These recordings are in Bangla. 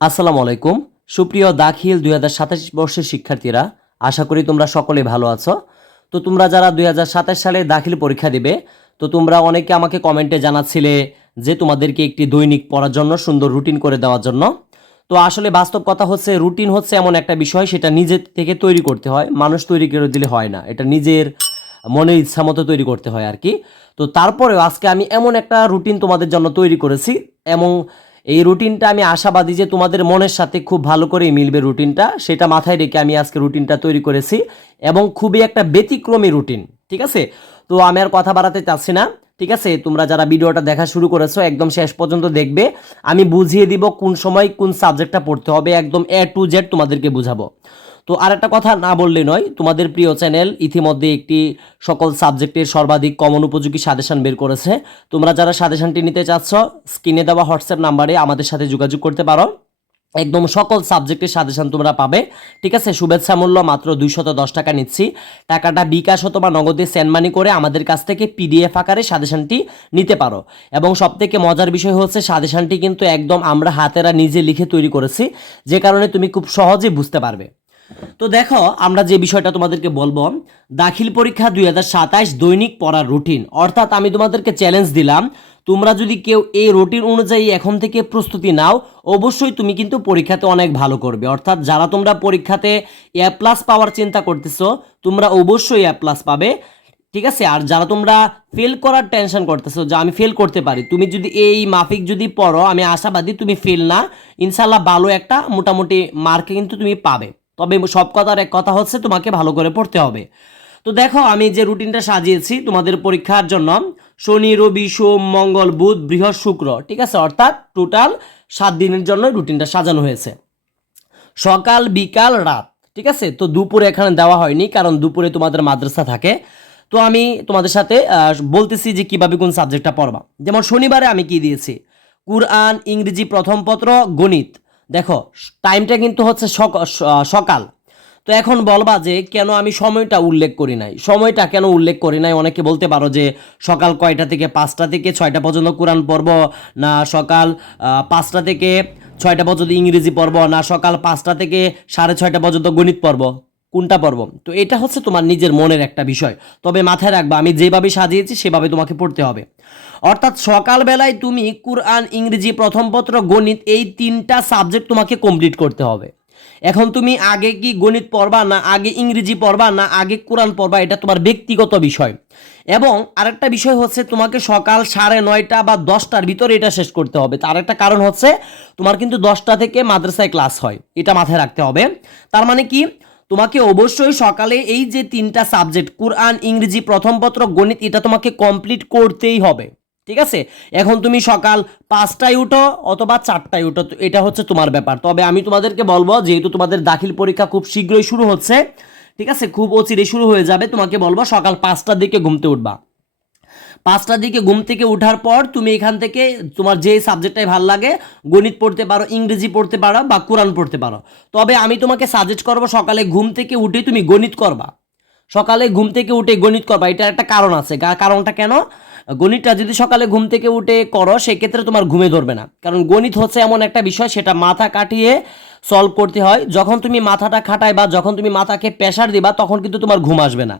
আসসালামু আলাইকুম। সুপ্রিয় দাখিল ২০২৭ বর্ষের শিক্ষার্থীরা, আশা করি তোমরা সকলে ভালো আছো। তো তোমরা যারা ২০২৭ সালে দাখিল পরীক্ষা দিবে, তো তোমরা অনেকে আমাকে কমেন্টে জানাচ্ছিলে যে তোমাদেরকে একটি দৈনিক পড়ার জন্য সুন্দর রুটিন করে দেওয়ার জন্য। তো আসলে বাস্তব কথা হচ্ছে, রুটিন হচ্ছে এমন একটা বিষয়, সেটা নিজের থেকে তৈরি করতে হয়, মানুষ তৈরি করে দিলে হয় না, এটা নিজের মনের ইচ্ছা মতো তৈরি করতে হয় আর কি। তো তারপরেও আজকে আমি এমন একটা রুটিন তোমাদের জন্য তৈরি করেছি, এবং এই রুটিনটা আমি আশাবাদী যে তোমাদের মনের সাথে খুব ভালো করেই মিলবে রুটিনটা, সেটা মাথায় রেখে আমি আজকে রুটিনটা তৈরি করেছি, এবং খুবই একটা ব্যতিক্রমী রুটিন। ঠিক আছে, তো আমি আর কথা বাড়াতে চাচ্ছি না। ঠিক আছে, তোমরা যারা ভিডিওটা দেখা শুরু করেছো একদম শেষ পর্যন্ত দেখবে, আমি বুঝিয়ে দিব কোন সময় কোন সাবজেক্টটা পড়তে হবে, একদম A to Z তোমাদেরকে বুঝাবো। তো আর একটা কথা না বললে নয়, তোমাদের প্রিয় চ্যানেল ইতিমধ্যে একটি সকল সাবজেক্টের সর্বাধিক কমন উপযোগী সাজেশন বের করেছে। তোমরা যারা সাজেশনটি নিতে চাচ্ছ, স্ক্রিনে দেওয়া হোয়াটসঅ্যাপ নাম্বারে আমাদের সাথে যোগাযোগ করতে পারো। একদম সকল সাবজেক্টের সাজেশন তোমরা পাবে। ঠিক আছে, শুভেচ্ছা মূল্য মাত্র 210 টাকা নিচ্ছি। টাকাটা বিকাশ অথবা নগদে সেন্ড মানি করে আমাদের কাছ থেকে PDF আকারে সাজেশনটি নিতে পারো। এবং সবথেকে মজার বিষয় হচ্ছে, সাজেশনটি কিন্তু একদম আমরা হাতেরা নিজে লিখে তৈরি করেছি, যে কারণে তুমি খুব সহজে বুঝতে পারবে। তো দেখো, আমরা যে বিষয়টা তোমাদেরকে বলবো, দাখিল পরীক্ষা 2027 দৈনিক পড়ার রুটিন, অর্থাৎ আমি তোমাদেরকে চ্যালেঞ্জ দিলাম, তোমরা যদি কেউ এই রুটিন অনুযায়ী এখন থেকে প্রস্তুতি নাও, অবশ্যই তুমি কিন্তু পরীক্ষাতে অনেক ভালো করবে। অর্থাৎ যারা তোমরা পরীক্ষাতে A+ পাওয়ার চিন্তা করতেছো, তোমরা অবশ্যই A+ পাবে। ঠিক আছে, আর যারা তোমরা ফেল করার টেনশন করতেছো যে আমি ফেল করতে পারি, তুমি যদি এই মাফিক যদি পড়ো, আমি আশাবাদী তুমি ফেল না, ইনশাল্লাহ ভালো একটা মোটামুটি মার্কে কিন্তু তুমি পাবে। তবে সব কথার এক কথা হচ্ছে, তোমাকে ভালো করে পড়তে হবে। তো দেখো, আমি যে রুটিনটা সাজিয়েছি তোমাদের পরীক্ষার জন্য, শনি রবি সোম মঙ্গল বুধ বৃহস্পতি শুক্র, ঠিক আছে, অর্থাৎ টোটাল 7 দিনের জন্য রুটিনটা সাজানো হয়েছে। সকাল বিকাল রাত, ঠিক আছে। তো দুপুরে এখানে দেওয়া হয়নি, কারণ দুপুরে তোমাদের মাদ্রাসা থাকে। তো আমি তোমাদের সাথে বলতেছি যে কিভাবে কোন সাবজেক্টটা পড়বা। যেমন শনিবারে আমি কি দিয়েছি, কুরআন, ইংরেজি প্রথম পত্র, গণিত। দেখো, টাইমটা কিন্তু হচ্ছে সকাল। তো এখন বলবা যে কেন আমি সময়টা উল্লেখ করি নাই, সময়টা কেন উল্লেখ করি নাই, অনেকে বলতে পারো যে সকাল কয়টা থেকে 5টা থেকে 6টা পর্যন্ত কোরআন পড়ব, না সকাল 5টা থেকে 6টা পর্যন্ত ইংরেজি পড়ব, না সকাল 5টা থেকে 6:30 পর্যন্ত গণিত পড়ব, কোনটা পড়ব। তো এটা হচ্ছে তোমার নিজের মনের একটা বিষয়। তবে মাথায় রাখবা, আমি যেভাবে সাজিয়েছি সেভাবে তোমাকে পড়তে হবে। অর্থাৎ সকালবেলায় তুমি কুরআন, ইংরেজি প্রথম পত্র, গণিত, এই 3টা সাবজেক্ট তোমাকে কমপ্লিট করতে হবে। এখন তুমি আগে কি গণিত পড়বা, না আগে ইংরেজি পড়বা, না আগে কোরআন পড়বা, এটা তোমার ব্যক্তিগত বিষয়। এবং আরেকটা বিষয় হচ্ছে, তোমাকে সকাল 9:30 বা 10টার ভিতরে এটা শেষ করতে হবে। তার একটা কারণ হচ্ছে, তোমার কিন্তু 10টা থেকে মাদ্রাসায় ক্লাস হয়, এটা মাথায় রাখতে হবে। তার মানে কি, তোমাকে অবশ্যই সকালে এই যে 3টা সাবজেক্ট কুরআন, ইংরেজি প্রথম পত্র, গণিত, এটা তোমাকে কমপ্লিট করতেই হবে। ঠিক আছে, এখন তুমি সকাল 5টায় উঠো অথবা 4টায় উঠো, এটা হচ্ছে তোমার ব্যাপার। তবে আমি তোমাদেরকে বলবো, যেহেতু তোমাদের দাখিল পরীক্ষা খুব শীঘ্রই শুরু হচ্ছে, ঠিক আছে, খুব অচিরে শুরু হয়ে যাবে, তোমাকে বলবো সকাল 5টার দিকে ঘুমতে উঠবা। 5টার দিকে ঘুম থেকে উঠার পর তুমি এখান থেকে তোমার যে সাবজেক্টটাই ভালো লাগে, গণিত পড়তে পারো, ইংরেজি পড়তে পারো, বা কোরআন পড়তে পারো। তবে আমি তোমাকে সাজেস্ট করবো, সকালে ঘুম থেকে উঠে তুমি গণিত করবা। সকালে ঘুম থেকে উঠে গণিত করবা, এটার একটা কারণ আছে। কারণটা কেন, গণিতটা যদি সকালে ঘুম থেকে উঠে করো, সেক্ষেত্রে তোমার ঘুমে ধরবে না। কারণ গণিত হচ্ছে এমন একটা বিষয়, সেটা মাথা কাটিয়ে সলভ করতে হয়। যখন তুমি মাথাটা খাটাই বা যখন তুমি মাথাকে প্রেশার দিবা, তখন কিন্তু তোমার ঘুম আসবে না।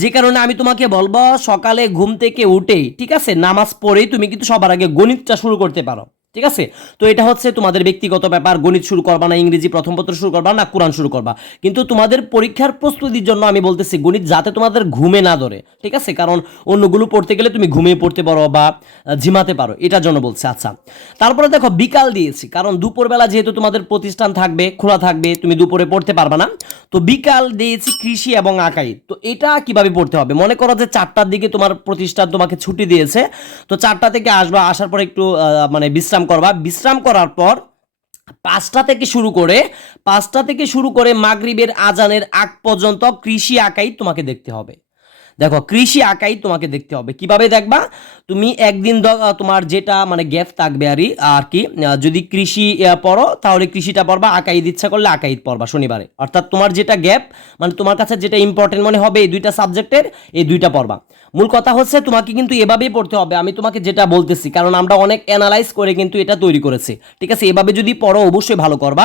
যে কারণে আমি তোমাকে বলবো, সকালে ঘুম থেকে উঠেই, ঠিক আছে, নামাজ পড়েই তুমি কিন্তু সবার আগে গণিতটা শুরু করতে পারো। ঠিক আছে, তো এটা হচ্ছে তোমাদের ব্যক্তিগত ব্যাপার, গণিত শুরু করবা না ইংরেজি প্রথম পত্র শুরু করবা, না কোরআন শুরু করবা। কিন্তু তোমাদের পরীক্ষার প্রস্তুতির জন্য আমি বলতেছি, গণিত যাতে তোমাদের ঘুমে না ধরে, ঠিক আছে, কারণ অন্যগুলো পড়তে গেলে তুমি ঘুমিয়ে পড়তে পারো বা ঝিমাতে পারো, এটার জন্য বলছে। আচ্ছা, তারপরে দেখো, বিকাল দিয়েছি, কারণ দুপুরবেলা যেহেতু তোমাদের প্রতিষ্ঠান থাকবে, খোলা থাকবে, তুমি দুপুরে পড়তে পারবা না। তো বিকাল দিয়েছি কৃষি এবং আকাই। তো এটা কিভাবে পড়তে হবে, মনে করো যে 4টার দিকে তোমার প্রতিষ্ঠান তোমাকে ছুটি দিয়েছে, তো 4টা থেকে আসবা, আসার পর একটু মানে বিশ্রাম করবা, বিশ্রাম করার পর 5টা থেকে শুরু করে 5টা থেকে শুরু করে মাগরিবের আজানের আগ পর্যন্ত কৃষি আকাই তোমাকে দেখতে হবে। দেখো কৃষি আঁকাই তোমাকে দেখতে হবে। কিভাবে দেখবা, তুমি একদিন তোমার যেটা মানে গ্যাপ থাকবে আর কি যদি কৃষি পড়ো তাহলে কৃষিটা পড়বা, আঁকাইদ ইচ্ছা করলে আঁকাইদ পড়বা শনিবারে। অর্থাৎ তোমার যেটা গ্যাপ মানে তোমার কাছে যেটা ইম্পর্টেন্ট মনে হবে এই দুইটা সাবজেক্টের, এই দুইটা পড়বা। মূল কথা হচ্ছে তোমাকে কিন্তু এভাবেই পড়তে হবে, আমি তোমাকে যেটা বলতেছি, কারণ আমরা অনেক অ্যানালাইজ করে কিন্তু এটা তৈরি করেছি, ঠিক আছে? এভাবে যদি পড়ো অবশ্যই ভালো করবা।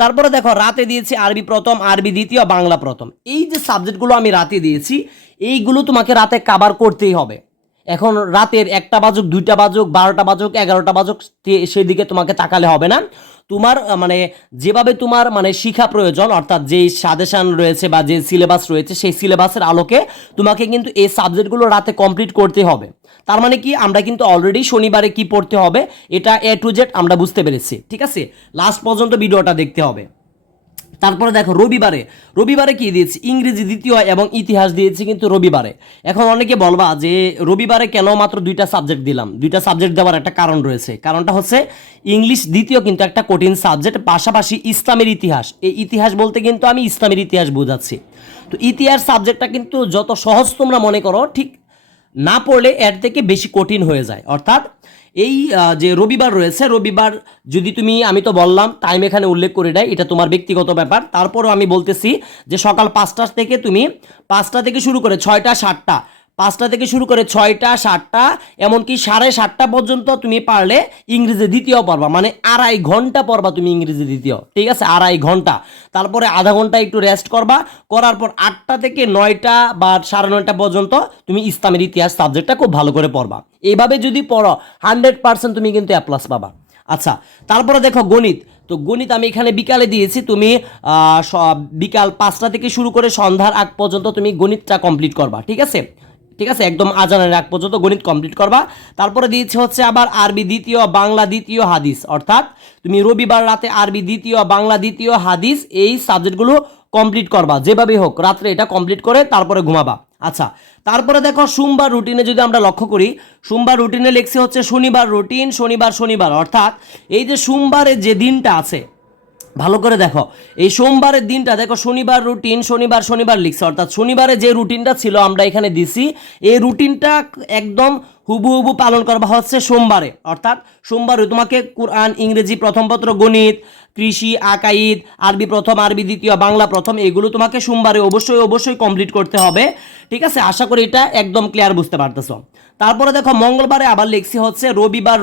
তারপরে দেখো রাতে দিয়েছি আরবি প্রথম, আরবি দ্বিতীয়, বাংলা প্রথম। এই যে সাবজেক্টগুলো আমি রাতে দিয়েছি এইগুলো তোমাকে রাতে কাভার করতেই হবে। এখন রাতের 1টা বাজুক, 2টা বাজুক, 12টা বাজুক, 11টা বাজুক সেদিকে তোমাকে তাকালে হবে না। তোমার মানে যেভাবে তোমার মানে শিখা প্রয়োজন, অর্থাৎ যেই সাজেশন রয়েছে বা যে সিলেবাস রয়েছে সেই সিলেবাসের আলোকে তোমাকে কিন্তু এই সাবজেক্টগুলো রাতে কমপ্লিট করতে হবে। তার মানে কি, আমরা কিন্তু অলরেডি শনিবারে কি পড়তে হবে এটা A to Z আমরা বুঝতে পেরেছি, ঠিক আছে? লাস্ট পর্যন্ত ভিডিওটা দেখতে হবে। তারপরে দেখো রবিবারে কি দিয়েছি, ইংরেজি দ্বিতীয় এবং ইতিহাস দিয়েছি কিন্তু রবিবারে। এখন অনেকে বলবা যে রবিবারে কেন মাত্র 2টা সাবজেক্ট দিলাম? 2টা সাবজেক্ট দেওয়ার একটা কারণ রয়েছে। কারণটা হচ্ছে ইংলিশ দ্বিতীয় কিন্তু একটা কঠিন সাবজেক্ট, পাশাপাশি ইসলামের ইতিহাস, এই ইতিহাস বলতে কিন্তু আমি ইসলামের ইতিহাস বোঝাচ্ছি। তো ইতিহাস সাবজেক্টটা কিন্তু যত সহজ তোমরা মনে করো, ঠিক না পড়লে এর থেকে বেশি কঠিন হয়ে যায়। অর্থাৎ এই যে রবিবার রয়েছে, রবিবার যদি তুমি, আমি তো বললাম টাইম এখানে উল্লেখ করে দেয়, এটা তোমার ব্যক্তিগত ব্যাপার, তারপরেও আমি বলতেছি যে সকাল 5টা থেকে তুমি 5টা থেকে শুরু করে 6টা 7টা, 5টা থেকে শুরু করে 6টা 7টা, এমনকি 7:30 পর্যন্ত তুমি পারলে ইংরেজি দ্বিতীয় পড়বা, মানে 2.5 ঘন্টা পড়বা তুমি ইংরেজি দ্বিতীয়, ঠিক আছে? 2.5 ঘন্টা। তারপরে আধা ঘন্টা একটু রেস্ট করবা, করার পর 8টা থেকে 9টা বা 9:30 পর্যন্ত তুমি ইসলামের ইতিহাস সাবজেক্টটা খুব ভালো করে পড়বা। এইভাবে যদি পড়ো 100% তুমি কিন্তু A+ পাবা। আচ্ছা, তারপরে দেখো গণিত। তো গণিত আমি এখানে বিকালে দিয়েছি, তুমি বিকাল 5টা থেকে শুরু করে সন্ধ্যার আগ পর্যন্ত তুমি গণিতটা কমপ্লিট করবা, ঠিক আছে? ঠিক আছে, একদম আজানের আগ পর্যন্ত গণিত কমপ্লিট করবা। তারপরে দিয়েছে হচ্ছে আবার আরবি দ্বিতীয়, বাংলা দ্বিতীয়, হাদিস। অর্থাৎ তুমি রবিবার রাতে আরবি দ্বিতীয়, বাংলা দ্বিতীয়, হাদিস এই সাবজেক্টগুলো কমপ্লিট করবা, যেভাবে হোক রাত্রে এটা কমপ্লিট করে তারপরে ঘুমাবা। আচ্ছা, তারপরে দেখো সোমবার রুটিনে যদি আমরা লক্ষ্য করি, সোমবার রুটিনে লেখছে হচ্ছে শনিবার রুটিন, শনিবার। অর্থাৎ এই যে সোমবারের যে দিনটা আছে, ভালো করে দেখো, এই সোমবারের দিনটা দেখো, শনিবার রুটিন, শনিবার লিখছে। অর্থাৎ শনিবারে যে রুটিনটা ছিল আমরা এখানে দিছি, এই রুটিনটা একদম হুবহু পালন করবা হচ্ছে সোমবারে। অর্থাৎ সোমবারে তোমাকে কোরআন, ইংরেজি প্রথম পত্র, গণিত, কৃষি, আকাইদ, আরবি প্রথম, আরবি দ্বিতীয়, বাংলা প্রথম, এগুলো তোমাকে সোমবারে অবশ্যই কমপ্লিট করতে হবে, ঠিক আছে? আশা করি এটা একদম ক্লিয়ার বুঝতে পারতেছো। তারপরে দেখো মঙ্গলবারে আবার লিখছি হচ্ছে রবিবার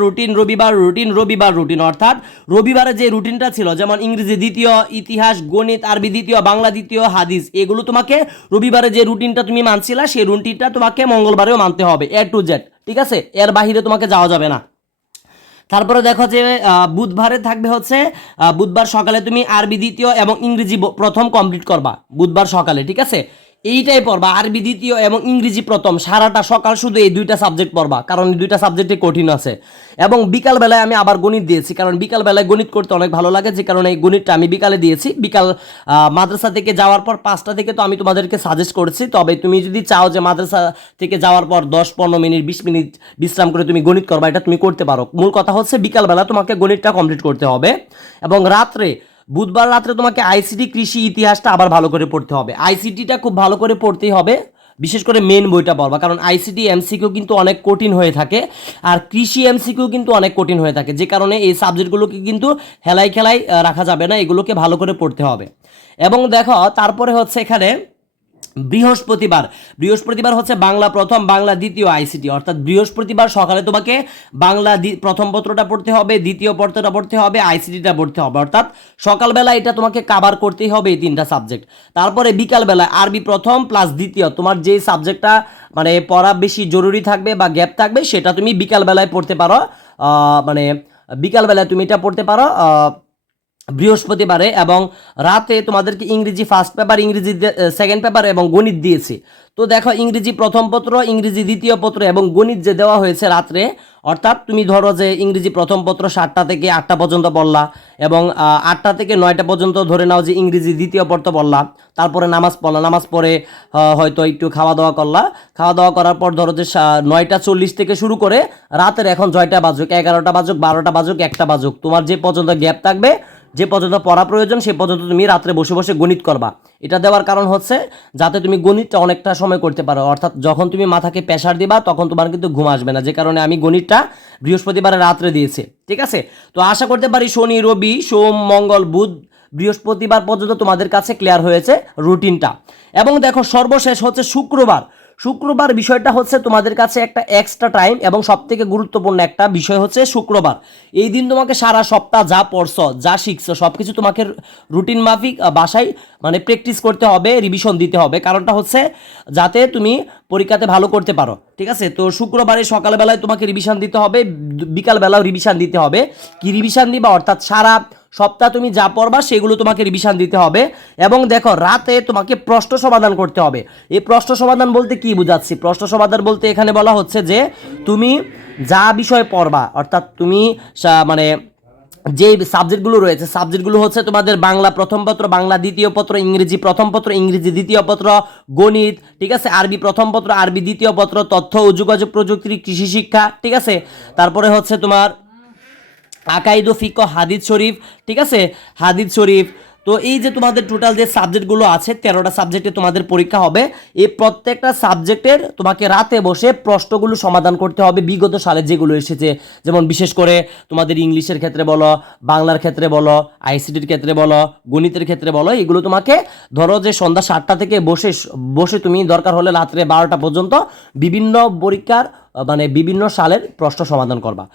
রুটিন। অর্থাৎ রবিবারে যে রুটিনটা ছিল, যেমন ইংরেজি দ্বিতীয়, ইতিহাস, গণিত, আরবি দ্বিতীয়, বাংলা দ্বিতীয়, হাদিস, এগুলো তোমাকে রবিবারে যে রুটিনটা তুমি মানছিলা সেই রুটিনটা তোমাকে মঙ্গলবারেও মানতে হবে, A to Z, ঠিক আছে? এর বাহিরে তোমাকে যাওয়া যাবে না। তারপরে দেখো যে বুধবারে থাকবে হচ্ছে বুধবার সকালে তুমি আরবি দ্বিতীয় এবং ইংরেজি প্রথম কমপ্লিট করবা বুধবার সকালে, ঠিক আছে? এইটাই পড়বা, আরবি দ্বিতীয় এবং ইংরেজি প্রথম, সারাটা সকাল শুধু এই 2টা সাবজেক্ট পড়বা, কারণ এই 2টা সাবজেক্টে কঠিন আছে। এবং বিকালবেলায় আমি আবার গণিত দিয়েছি, কারণ বিকালবেলায় গণিত করতে অনেক ভালো লাগে, যে কারণে এই গণিতটা আমি বিকালে দিয়েছি। বিকাল মাদ্রাসা থেকে যাওয়ার পর 5টা থেকে তো আমি তোমাদেরকে সাজেস্ট করেছি, তবে তুমি যদি চাও যে মাদ্রাসা থেকে যাওয়ার পর 10-15 মিনিট 20 মিনিট বিশ্রাম করে তুমি গণিত করবা, এটা তুমি করতে পারো। মূল কথা হচ্ছে বিকালবেলা তোমাকে গণিতটা কমপ্লিট করতে হবে। এবং বুধবার রাত্রে তোমাকে আইসিটি, কৃষি, ইতিহাসটা আবার ভালো করে পড়তে হবে। আইসিটিটা খুব ভালো করে পড়তেই হবে, বিশেষ করে মেন বইটা পড়বা, কারণ আইসিটি এমসিকিউ কিন্তু অনেক কঠিন হয়ে থাকে, আর কৃষি এমসিকিউ কিন্তু অনেক কঠিন হয়ে থাকে, যে কারণে এই সাবজেক্টগুলোকে কিন্তু হেলাই খেলাই রাখা যাবে না, এগুলোকে ভালো করে পড়তে হবে। এবং দেখো তারপরে হচ্ছে এখানে বৃহস্পতিবার হচ্ছে বাংলা প্রথম, বাংলা দ্বিতীয়, আইসিটি। অর্থাৎ বৃহস্পতিবার সকালে তোমাকে বাংলা প্রথম পত্রটা পড়তে হবে, দ্বিতীয় পত্রটা পড়তে হবে, আইসিটিটা পড়তে হবে। অর্থাৎ সকালবেলা এটা তোমাকে কাভার করতেই হবে এই 3টা সাবজেক্ট। তারপরে বিকালবেলা আরবি প্রথম প্লাস দ্বিতীয়, তোমার যে সাবজেক্টটা মানে পড়া বেশি জরুরি থাকবে বা গ্যাপ থাকবে সেটা তুমি বিকালবেলায় পড়তে পারো, মানে বিকালবেলায় তুমি এটা পড়তে পারো বৃহস্পতিবারে। এবং রাতে তোমাদেরকে ইংরেজি ফার্স্ট পেপার, ইংরেজি সেকেন্ড পেপার এবং গণিত দিয়েছি। তো দেখো ইংরেজি প্রথম পত্র, ইংরেজি দ্বিতীয় পত্র এবং গণিত যে দেওয়া হয়েছে রাত্রে, অর্থাৎ তুমি ধরো যে ইংরেজি প্রথম পত্র 7টা থেকে 8টা পর্যন্ত পড়লা, এবং 8টা থেকে 9টা পর্যন্ত ধরে নাও যে ইংরেজি দ্বিতীয় পত্র পড়লা। তারপরে নামাজ পড়লা, নামাজ পড়ে হয়তো একটু খাওয়া দাওয়া করলা, খাওয়া দাওয়া করার পর ধরো যে 9:40 থেকে শুরু করে রাতের এখন 6টা বাজুক, 11টা বাজুক, 12টা বাজুক, 1টা বাজুক, তোমার যে পর্যন্ত গ্যাপ থাকবে যে পর্যন্ত পড়া প্রয়োজন সে পর্যন্ত তুমি রাত্রে বসে বসে গণিত করবা। এটা দেওয়ার কারণ হচ্ছে যাতে তুমি গণিতটা অনেকটা সময় করতে পারো, অর্থাৎ যখন তুমি মাথাকে প্রেশার দিবা তখন তোমার কিন্তু ঘুম আসবে না, যে কারণে আমি গণিতটা বৃহস্পতিবারে রাত্রে দিয়েছি। ঠিক আছে, তো আশা করতে পারি শনি রবি সোম মঙ্গল বুধ বৃহস্পতিবার পর্যন্ত তোমাদের কাছে ক্লিয়ার হয়েছে রুটিনটা। এবং দেখো সর্বশেষ হচ্ছে শুক্রবার বিষয়টা হচ্ছে তোমাদের কাছে একটা এক্সট্রা টাইম, এবং সবথেকে গুরুত্বপূর্ণ একটা বিষয় হচ্ছে শুক্রবার। এই দিন তোমাকে সারা সপ্তাহ যা পড়ছো যা শিখছো সব কিছু তোমাকে রুটিন মাফিক বাসায় মানে প্র্যাকটিস করতে হবে, রিভিশন দিতে হবে। কারণটা হচ্ছে যাতে তুমি পরীক্ষাতে ভালো করতে পারো। ঠিক আছে, তো শুক্রবারে সকালবেলায় তোমাকে রিভিশন দিতে হবে, বিকালবেলাও রিভিশন দিতে হবে। কি রিভিশন দিবা, অর্থাৎ সারা সপ্তাহ তুমি যা পড়বা সেগুলো তোমাকে রিভিশন দিতে হবে। এবং দেখো রাতে তোমাকে প্রশ্ন সমাধান করতে হবে। এই প্রশ্ন সমাধান বলতে কি বুঝাচ্ছি, প্রশ্ন সমাধান বলতে এখানে বলা হচ্ছে যে তুমি যা বিষয় পড়বা, অর্থাৎ তুমি মানে যে সাবজেক্টগুলো রয়েছে সাবজেক্টগুলো হচ্ছে তোমাদের বাংলা প্রথম পত্র, বাংলা দ্বিতীয় পত্র, ইংরেজি প্রথম পত্র, ইংরেজি দ্বিতীয় পত্র, গণিত, ঠিক আছে, আরবি প্রথম পত্র, আরবি দ্বিতীয় পত্র, তথ্য ও যোগাযোগ প্রযুক্তি, কৃষি শিক্ষা, ঠিক আছে, তারপরে হচ্ছে তোমার আকাইদ ও ফিকহ, হাদিস শরীফ, ঠিক আছে, হাদিস শরীফ। তো এই যে তোমাদের টোটাল যে সাবজেক্টগুলো আছে 13টা সাবজেক্টে তোমাদের পরীক্ষা হবে। এই প্রত্যেকটা সাবজেক্টের তোমাকে রাতে বসে প্রশ্নগুলো সমাধান করতে হবে বিগত সালে যেগুলো এসেছে, যেমন বিশেষ করে তোমাদের ইংলিশের ক্ষেত্রে বলো, বাংলার ক্ষেত্রে বলো, আইসিটির ক্ষেত্রে বলো, গণিতের ক্ষেত্রে বলো, এগুলো তোমাকে ধরো যে সন্ধ্যা 7টা থেকে বসে বসে তুমি দরকার হলে রাত্রে 12টা পর্যন্ত বিভিন্ন পরীক্ষার মানে বিভিন্ন সালের প্রশ্ন সমাধান করবা।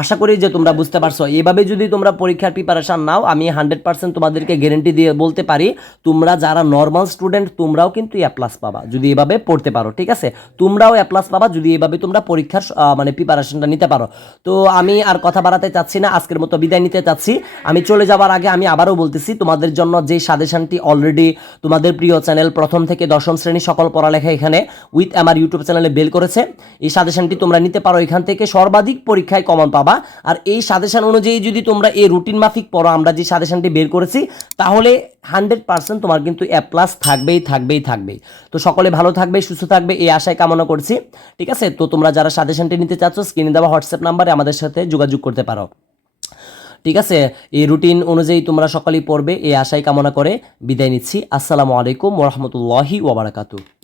আশা করি যে তোমরা বুঝতে পারছো। এভাবে যদি তোমরা পরীক্ষার প্রিপারেশান নাও, আমি 100% তোমাদেরকে গ্যারেন্টি দিয়ে বলতে পারি তোমরা যারা নর্মাল স্টুডেন্ট তোমরাও কিন্তু এ প্লাস পাবা যদি এভাবে পড়তে পারো। ঠিক আছে, তোমরাও এ প্লাস পাবা যদি এভাবে তোমরা পরীক্ষার মানে প্রিপারেশনটা নিতে পারো। তো আমি আর কথা বাড়াতে চাচ্ছি না, আজকের মতো বিদায় নিতে চাচ্ছি। আমি চলে যাওয়ার আগে আমি আবারও বলতেছি তোমাদের জন্য যে সাজেশনটি অলরেডি তোমাদের প্রিয় চ্যানেল প্রথম থেকে দশম শ্রেণী সকল পড়ালেখা এখানে উইথ আমার ইউটিউব চ্যানেলে বের করেছে, এই সাজেশনটি তোমরা নিতে পারো। এখান থেকে সর্বাধিক পরীক্ষায় কমন পাবা। আর এই সাজেশন অনুযায়ী যদি তোমরা এই রুটিন মাফিক পড়ো, আমরা যে সাজেশনটি বের করেছি, তাহলে 100% তোমার কিন্তু এ প্লাস থাকবেই। তো সকলে ভালো থাকবে, সুস্থ থাকবে এই আশায় কামনা করছি। ঠিক আছে, তো তোমরা যারা সাজেশনটি নিতে চাচ্ছ স্ক্রিনে দেওয়া হোয়াটসঅ্যাপ নাম্বারে আমাদের সাথে যোগাযোগ করতে পারো। ঠিক আছে, এই রুটিন অনুযায়ী তোমরা সকলেই পড়বে এই আশায় কামনা করে বিদায় নিচ্ছি। আসসালামু আলাইকুম ওয়া রাহমাতুল্লাহি ওয়া বারাকাতুহু।